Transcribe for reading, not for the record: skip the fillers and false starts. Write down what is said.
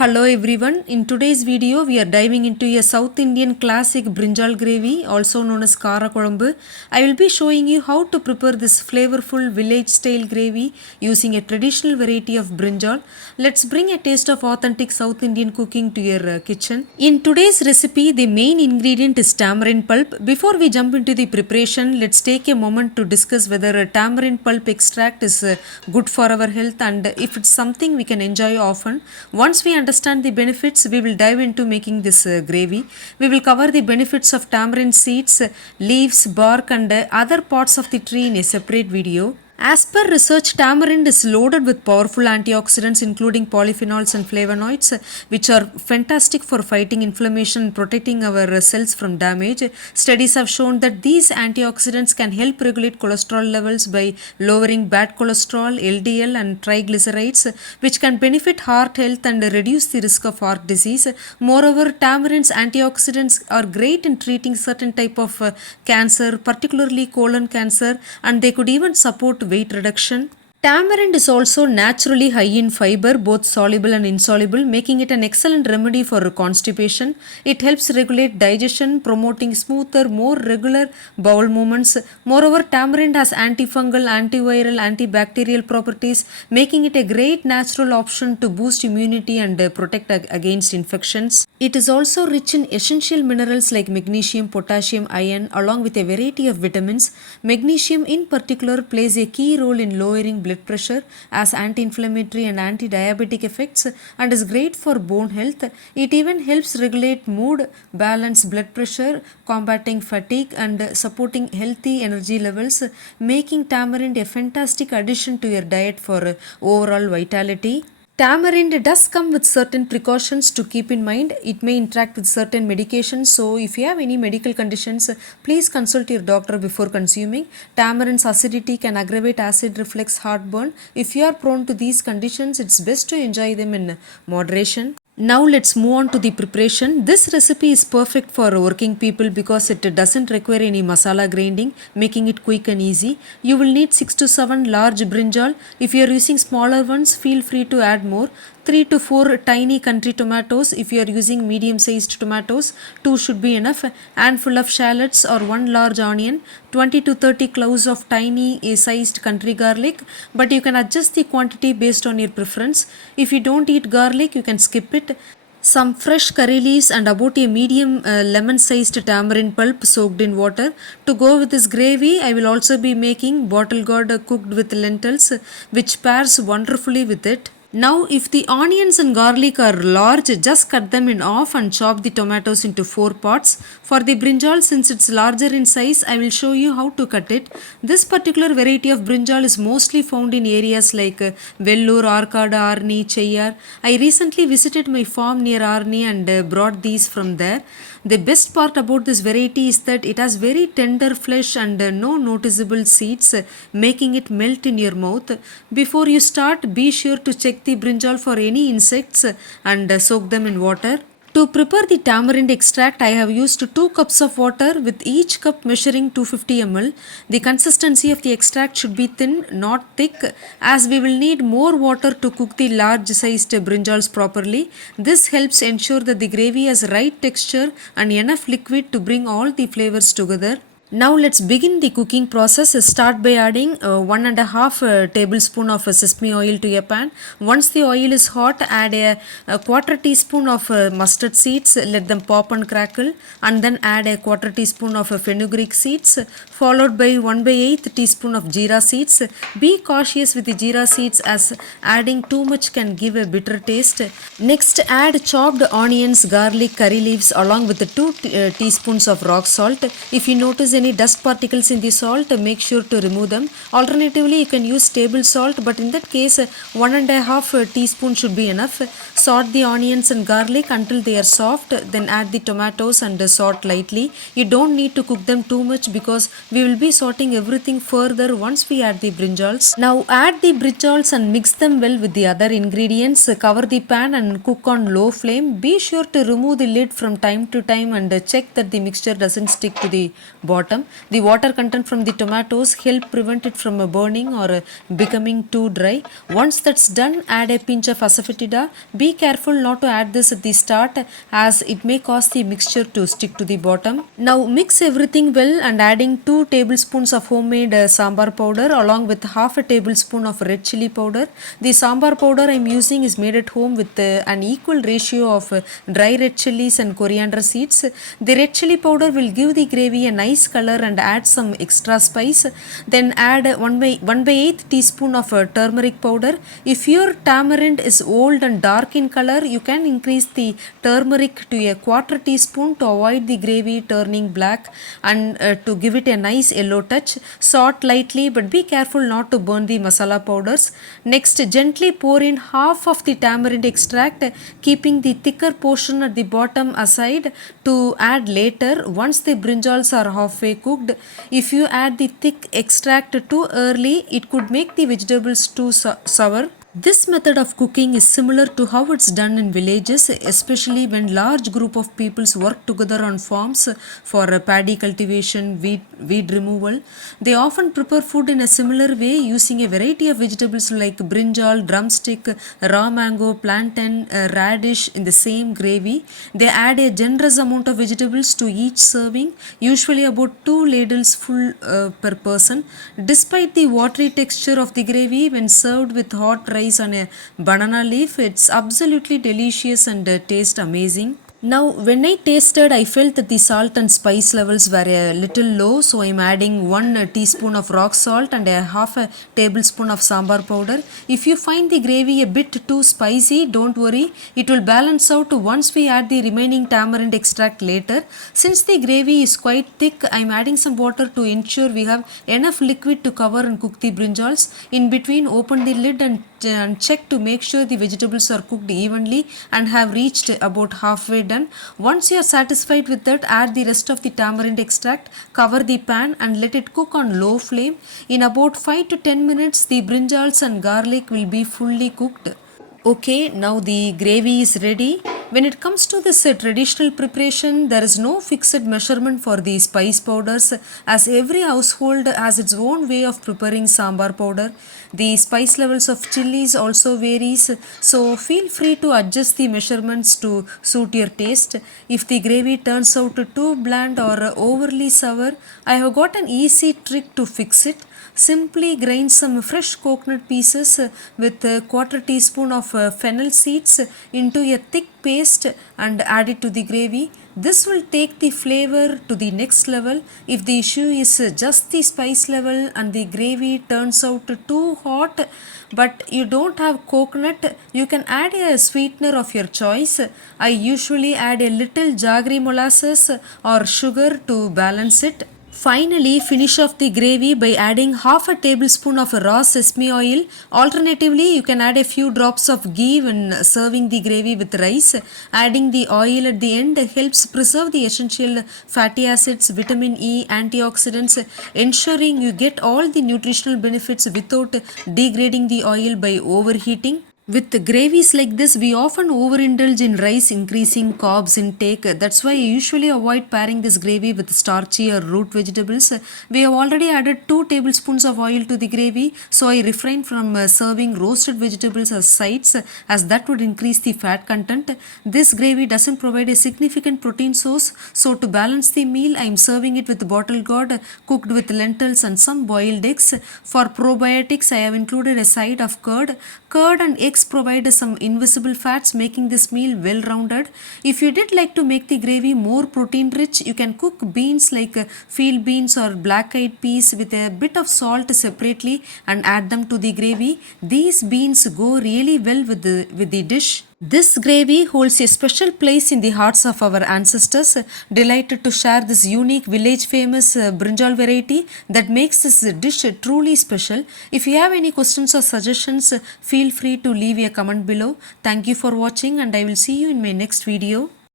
Hello everyone. In today's video, we are diving into a South Indian classic brinjal gravy, also known as kara kulambu. I will be showing you how to prepare this flavorful village-style gravy using a traditional variety of brinjal. Let's bring a taste of authentic South Indian cooking to your kitchen. In today's recipe, the main ingredient is tamarind pulp. Before we jump into the preparation, let's take a moment to discuss whether a tamarind pulp extract is good for our health and if it's something we can enjoy often. Once we understand the benefits, we will dive into making this gravy. We will cover the benefits of tamarind seeds, leaves, bark and other parts of the tree in a separate video. As per research, tamarind is loaded with powerful antioxidants including polyphenols and flavonoids, which are fantastic for fighting inflammation and protecting our cells from damage. Studies have shown that these antioxidants can help regulate cholesterol levels by lowering bad cholesterol, LDL and triglycerides, which can benefit heart health and reduce the risk of heart disease. Moreover, tamarind's antioxidants are great in treating certain type of cancer, particularly colon cancer, and they could even support weight reduction. Tamarind is also naturally high in fiber, both soluble and insoluble, making it an excellent remedy for constipation. It helps regulate digestion, promoting smoother, more regular bowel movements. Moreover, tamarind has antifungal, antiviral, antibacterial properties, making it a great natural option to boost immunity and protect against infections. It is also rich in essential minerals like magnesium, potassium, iron, along with a variety of vitamins. Magnesium, in particular, plays a key role in lowering blood pressure, as anti-inflammatory and anti-diabetic effects, and is great for bone health. It even helps regulate mood, balance blood pressure, combating fatigue and supporting healthy energy levels, making tamarind a fantastic addition to your diet for overall vitality. Tamarind does come with certain precautions to keep in mind. It may interact with certain medications, so if you have any medical conditions, please consult your doctor before consuming. Tamarind's acidity can aggravate acid reflux, heartburn. If you are prone to these conditions, it's best to enjoy them in moderation. Now let's move on to the preparation. This recipe is perfect for working people because it doesn't require any masala grinding, making it quick and easy. You will need 6 to 7 large brinjal. If you are using smaller ones, feel free to add more. 3 to 4 tiny country tomatoes. If you are using medium sized tomatoes, 2 should be enough. Handful of shallots or 1 large onion. 20 to 30 cloves of tiny sized country garlic, but you can adjust the quantity based on your preference. If you don't eat garlic, you can skip it. Some fresh curry leaves and about a medium lemon sized tamarind pulp soaked in water. To go with this gravy, I will also be making bottle gourd cooked with lentils, which pairs wonderfully with it. Now if the onions and garlic are large, just cut them in half and chop the tomatoes into 4 parts. For the brinjal, since it's larger in size, I will show you how to cut it. This particular variety of brinjal is mostly found in areas like Vellore, Arcada, Arni, Cheyyar. I recently visited my farm near Arni and brought these from there. The best part about this variety is that it has very tender flesh and no noticeable seeds, making it melt in your mouth. Before you start, be sure to check the brinjal for any insects and soak them in water. To prepare the tamarind extract, I have used 2 cups of water with each cup measuring 250 ml. The consistency of the extract should be thin, not thick, as we will need more water to cook the large sized brinjals properly. This helps ensure that the gravy has right texture and enough liquid to bring all the flavors together. Now let's begin the cooking process. Start by adding 1.5 tablespoon of sesame oil to a pan. Once the oil is hot, add a quarter teaspoon of mustard seeds. Let them pop and crackle, and then add a quarter teaspoon of fenugreek seeds, followed by 1/8 teaspoon of jeera seeds. Be cautious with the jeera seeds as adding too much can give a bitter taste. Next, add chopped onions, garlic, curry leaves along with the 2 teaspoons of rock salt. If you notice any dust particles in the salt, make sure to remove them. Alternatively, you can use table salt, but in that case 1.5 teaspoon should be enough. Salt the onions and garlic until they are soft, then add the tomatoes and salt lightly. You don't need to cook them too much because we will be sauteing everything further once we add the brinjals. Now add the brinjals and mix them well with the other ingredients. Cover the pan and cook on low flame. Be sure to remove the lid from time to time and check that the mixture doesn't stick to the bottom. bottom. The water content from the tomatoes help prevent it from burning or becoming too dry. Once that's done, add a pinch of asafoetida. Be careful not to add this at the start as it may cause the mixture to stick to the bottom. Now mix everything well and adding 2 tablespoons of homemade sambar powder along with half a tablespoon of red chili powder. The sambar powder I am using is made at home with an equal ratio of dry red chilies and coriander seeds. The red chili powder will give the gravy a nice color and add some extra spice. Then add 1/8 teaspoon of turmeric powder. If your tamarind is old and dark in color, you can increase the turmeric to a quarter teaspoon to avoid the gravy turning black and to give it a nice yellow touch. Salt lightly, but be careful not to burn the masala powders. Next, gently pour in half of the tamarind extract, keeping the thicker portion at the bottom aside to add later once the brinjals are halfway cooked. If you add the thick extract too early, it could make the vegetables too sour. This method of cooking is similar to how it's done in villages, especially when large group of peoples work together on farms for paddy cultivation, weed removal. They often prepare food in a similar way using a variety of vegetables like brinjal, drumstick, raw mango, plantain, radish in the same gravy. They add a generous amount of vegetables to each serving, usually about 2 ladles full per person. Despite the watery texture of the gravy, when served with hot rice on a banana leaf, it's absolutely delicious and tastes amazing. Now when I tasted, I felt that the salt and spice levels were a little low, so I'm adding 1 teaspoon of rock salt and a half a tablespoon of sambar powder. If you find the gravy a bit too spicy, don't worry, it will balance out once we add the remaining tamarind extract later. Since the gravy is quite thick, I'm adding some water to ensure we have enough liquid to cover and cook the brinjals. In between, open the lid and check to make sure the vegetables are cooked evenly and have reached about halfway done. Once you are satisfied with that, add the rest of the tamarind extract, cover the pan and let it cook on low flame. In about 5 to 10 minutes, the brinjals and garlic will be fully cooked. Okay, now the gravy is ready. When it comes to this traditional preparation, there is no fixed measurement for the spice powders as every household has its own way of preparing sambar powder. The spice levels of chilies also varies, so feel free to adjust the measurements to suit your taste. If the gravy turns out too bland or overly sour, I have got an easy trick to fix it. Simply grind some fresh coconut pieces with a quarter teaspoon of fennel seeds into a thick paste and add it to the gravy. This will take the flavor to the next level. If the issue is just the spice level and the gravy turns out too hot but you don't have coconut, you can add a sweetener of your choice. I usually add a little jaggery molasses or sugar to balance it. Finally, finish off the gravy by adding half a tablespoon of raw sesame oil. Alternatively, you can add a few drops of ghee when serving the gravy with rice. Adding the oil at the end helps preserve the essential fatty acids, vitamin E, antioxidants, ensuring you get all the nutritional benefits without degrading the oil by overheating. With gravies like this, we often overindulge in rice, increasing carbs intake. That's why I usually avoid pairing this gravy with starchy or root vegetables. We have already added 2 tablespoons of oil to the gravy, so I refrain from serving roasted vegetables as sides as that would increase the fat content. This gravy doesn't provide a significant protein source, so to balance the meal, I am serving it with bottle gourd cooked with lentils and some boiled eggs. For probiotics, I have included a side of curd. Curd and eggs provide some invisible fats, making this meal well rounded. If you did like to make the gravy more protein rich, you can cook beans like field beans or black eyed peas with a bit of salt separately and add them to the gravy. These beans go really well with the dish. This gravy holds a special place in the hearts of our ancestors. Delighted to share this unique village famous brinjal variety that makes this dish truly special. If you have any questions or suggestions, feel free to leave a comment below. Thank you for watching and I will see you in my next video.